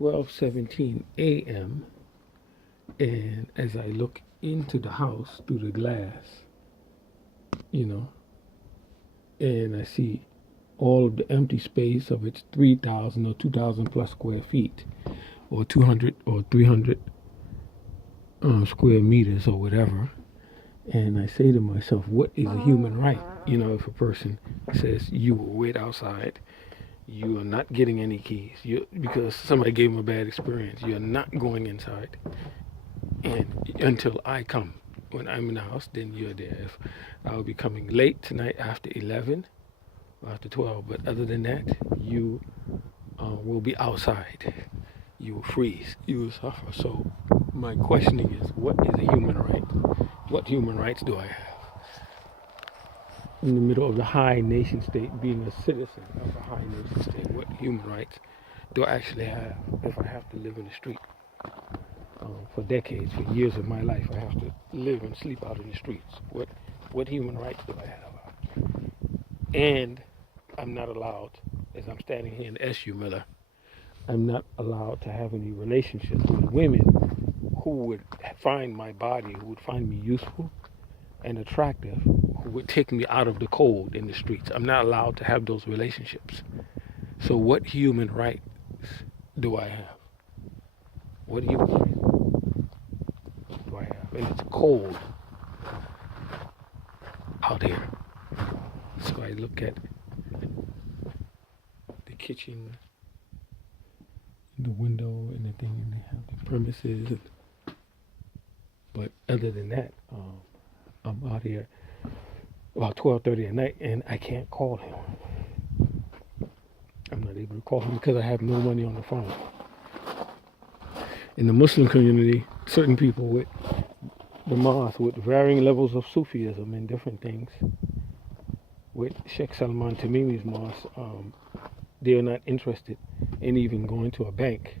12:17 a.m. and as I look into the house through the glass, you know, and I see all of the empty space of its 3,000 or 2,000 plus square feet, or 200 or 300 square meters or whatever. And I say to myself, what is a human right? If a person says you will wait outside, you are not getting any keys because somebody gave them a bad experience. You're not going inside, and until I come. When I'm in the house, then you're there. If I'll be coming late tonight after 11 or after 12, but other than that, you will be outside. You will freeze. You will suffer. So my questioning is, what is a human right? What human rights do I have? In the middle of the high nation state, being a citizen of a high nation state, what human rights do I actually have if I have to live in the street? For decades, for years of my life, I have to live and sleep out in the streets. What human rights do I have? And I'm not allowed, as I'm standing here in S.U. Miller, I'm not allowed to have any relationships with women who would find my body, who would find me useful and attractive, who would take me out of the cold in the streets. I'm not allowed to have those relationships. So what human rights do I have? What human rights do I have? And it's cold out here. So I look at the kitchen, the window and the thing, and they have the premises. But other than that, I'm out here about 12:30 at night, and I can't call him. I'm not able to call him because I have no money on the phone. In the Muslim community, certain people with the mosque, with varying levels of Sufism and different things, with Sheikh Salman Tamimi's mosque, they are not interested in even going to a bank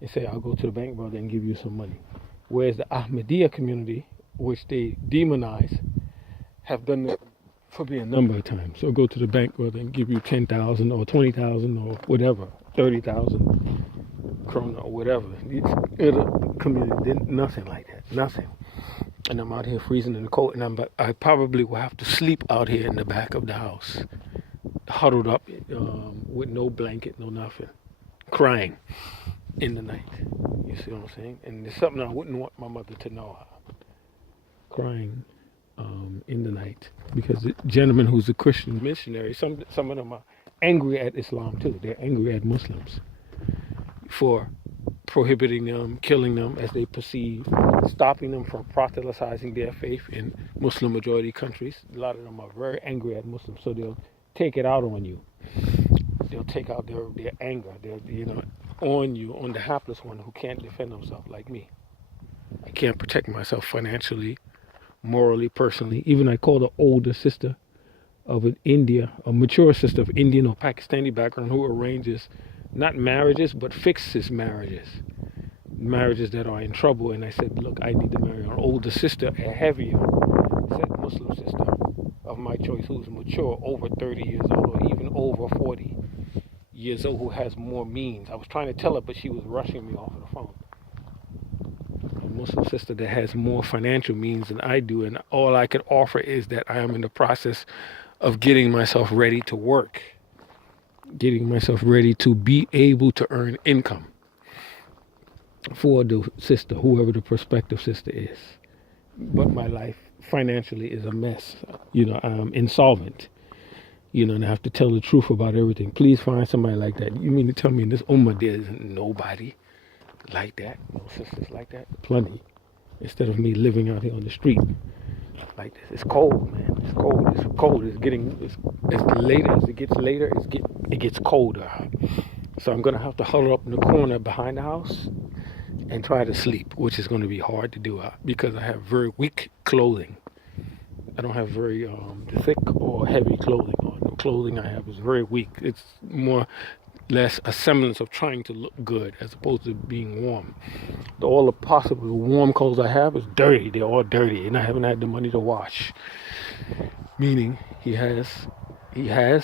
and say, I'll go to the bank, brother, and give you some money. Whereas the Ahmadiyya community, which they demonize, have done it for me a number of times. So go to the bank, brother, and give you 10,000 or 20,000 or whatever, 30,000 krona or whatever. The community did nothing like that, nothing. And I'm out here freezing in the cold, and I probably will have to sleep out here in the back of the house, huddled up with no blanket, no nothing, crying in the night. You see what I'm saying? And it's something I wouldn't want my mother to know. Crying in the night because the gentleman who's a Christian missionary, some of them are angry at Islam too. They're angry at Muslims for prohibiting them, killing them as they perceive, stopping them from proselytizing their faith in Muslim majority countries. A lot of them are very angry at Muslims, so they'll take it out on you. They'll take out their anger, on you, on the hapless one who can't defend himself like me. I can't protect myself financially, morally, personally. Even I called an older sister of an a mature sister of Indian or Pakistani background who arranges not marriages, but fixes marriages that are in trouble. And I said, look, I need to marry an older sister, a heavier set Muslim sister of my choice who's mature, over 30 years old, or even over 40 years old, who has more means. I was trying to tell her, but she was rushing me off of the phone. A Muslim sister that has more financial means than I do, and all I could offer is that I am in the process of getting myself ready to work, getting myself ready to be able to earn income for the sister, whoever the prospective sister is. But my life financially is a mess. I'm insolvent. And I have to tell the truth about everything. Please find somebody like that. You mean to tell me in this ummah there isn't nobody like that? No sisters like that? Plenty. Instead of me living out here on the street like this. It's cold, man. It's cold. It's cold. As later as it gets later, it gets colder. So I'm gonna have to huddle up in the corner behind the house and try to sleep, which is going to be hard to do because I have very weak clothing. I don't have very thick or heavy clothing on. The clothing I have is very weak. It's more less a semblance of trying to look good as opposed to being warm. All the possible warm clothes I have is dirty. They're all dirty, and I haven't had the money to wash. Meaning he has a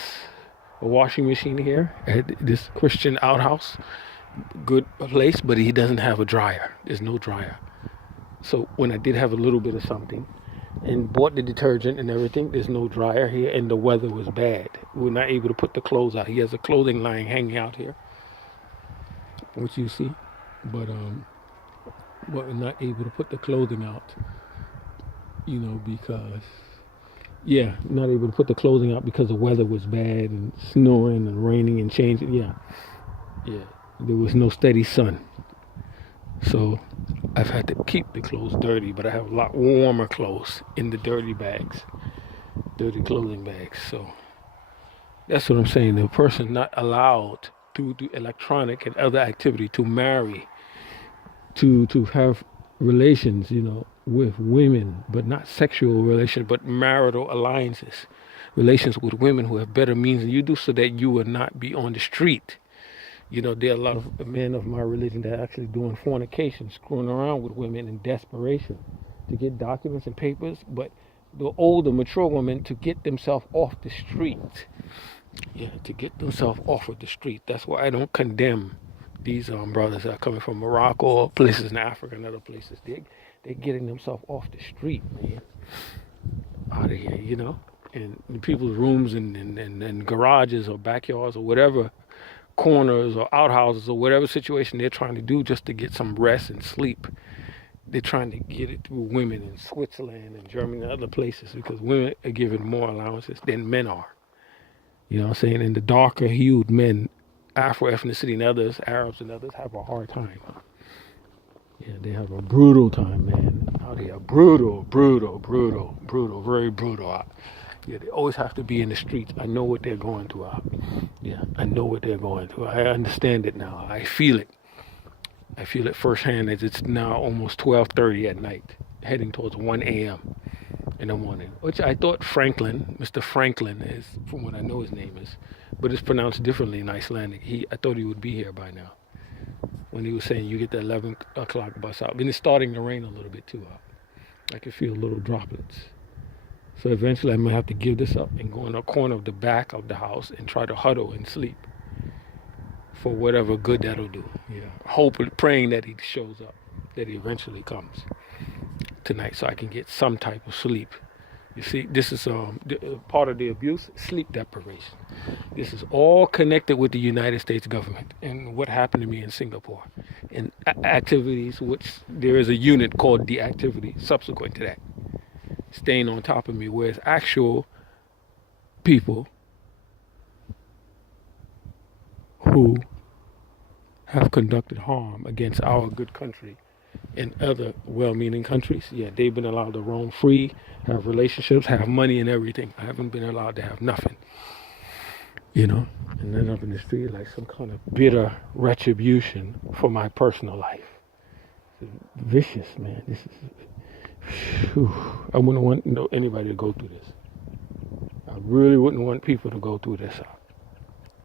washing machine here at this Christian outhouse, good place, but he doesn't have a dryer. There's no dryer. So when I did have a little bit of something and bought the detergent and everything, there's no dryer here, and the weather was bad. We are not able to put the clothes out. He has a clothing line hanging out here, which you see, but we're not able to put the clothing out, because not able to put the clothing out because the weather was bad and snowing and raining and changing. Yeah. There was no steady sun. So I've had to keep the clothes dirty, but I have a lot warmer clothes in the dirty clothing bags. So that's what I'm saying. The person not allowed to do electronic and other activity, to marry, to have relations, with women, but not sexual relations, but marital alliances, relations with women who have better means than you do, so that you will not be on the street. There are a lot of men of my religion that are actually doing fornication, screwing around with women in desperation to get documents and papers, but the older, mature women to get themselves off the street. To get themselves off of the street. That's why I don't condemn these brothers that are coming from Morocco or places in Africa and other places. They're getting themselves off the street, man. Out of here, And people's rooms and garages or backyards or whatever, corners or outhouses or whatever situation they're trying to do just to get some rest and sleep. They're trying to get it through women in Switzerland and Germany and other places, because women are given more allowances than men are. You know what I'm saying? And the darker hued men, Afro ethnicity and others, Arabs and others, have a hard time. They have a brutal time, man. Out here, brutal, very brutal. They always have to be in the streets. I know what they're going through. I know what they're going through. I understand it now. I feel it. I feel it firsthand, as it's now almost 12:30 at night, heading towards 1 a.m. in the morning, which I thought Mr. Franklin is, from what I know his name is, but it's pronounced differently in Icelandic. I thought he would be here by now, when he was saying you get the 11 o'clock bus out. And it's starting to rain a little bit too. I can feel little droplets. So eventually I'm going to have to give this up and go in a corner of the back of the house and try to huddle and sleep for whatever good that'll do. Hoping, praying that he shows up, that he eventually comes tonight, so I can get some type of sleep. You see, this is part of the abuse, sleep deprivation. This is all connected with the United States government and what happened to me in Singapore, and activities, which there is a unit called the activity subsequent to that, staying on top of me, whereas actual people who have conducted harm against our good country in other well-meaning countries, they've been allowed to roam free, have relationships, have money and everything. I haven't been allowed to have nothing, and end up in the street like some kind of bitter retribution for my personal life. It's vicious, man. This is, I wouldn't want anybody to go through this. I really wouldn't want people to go through this.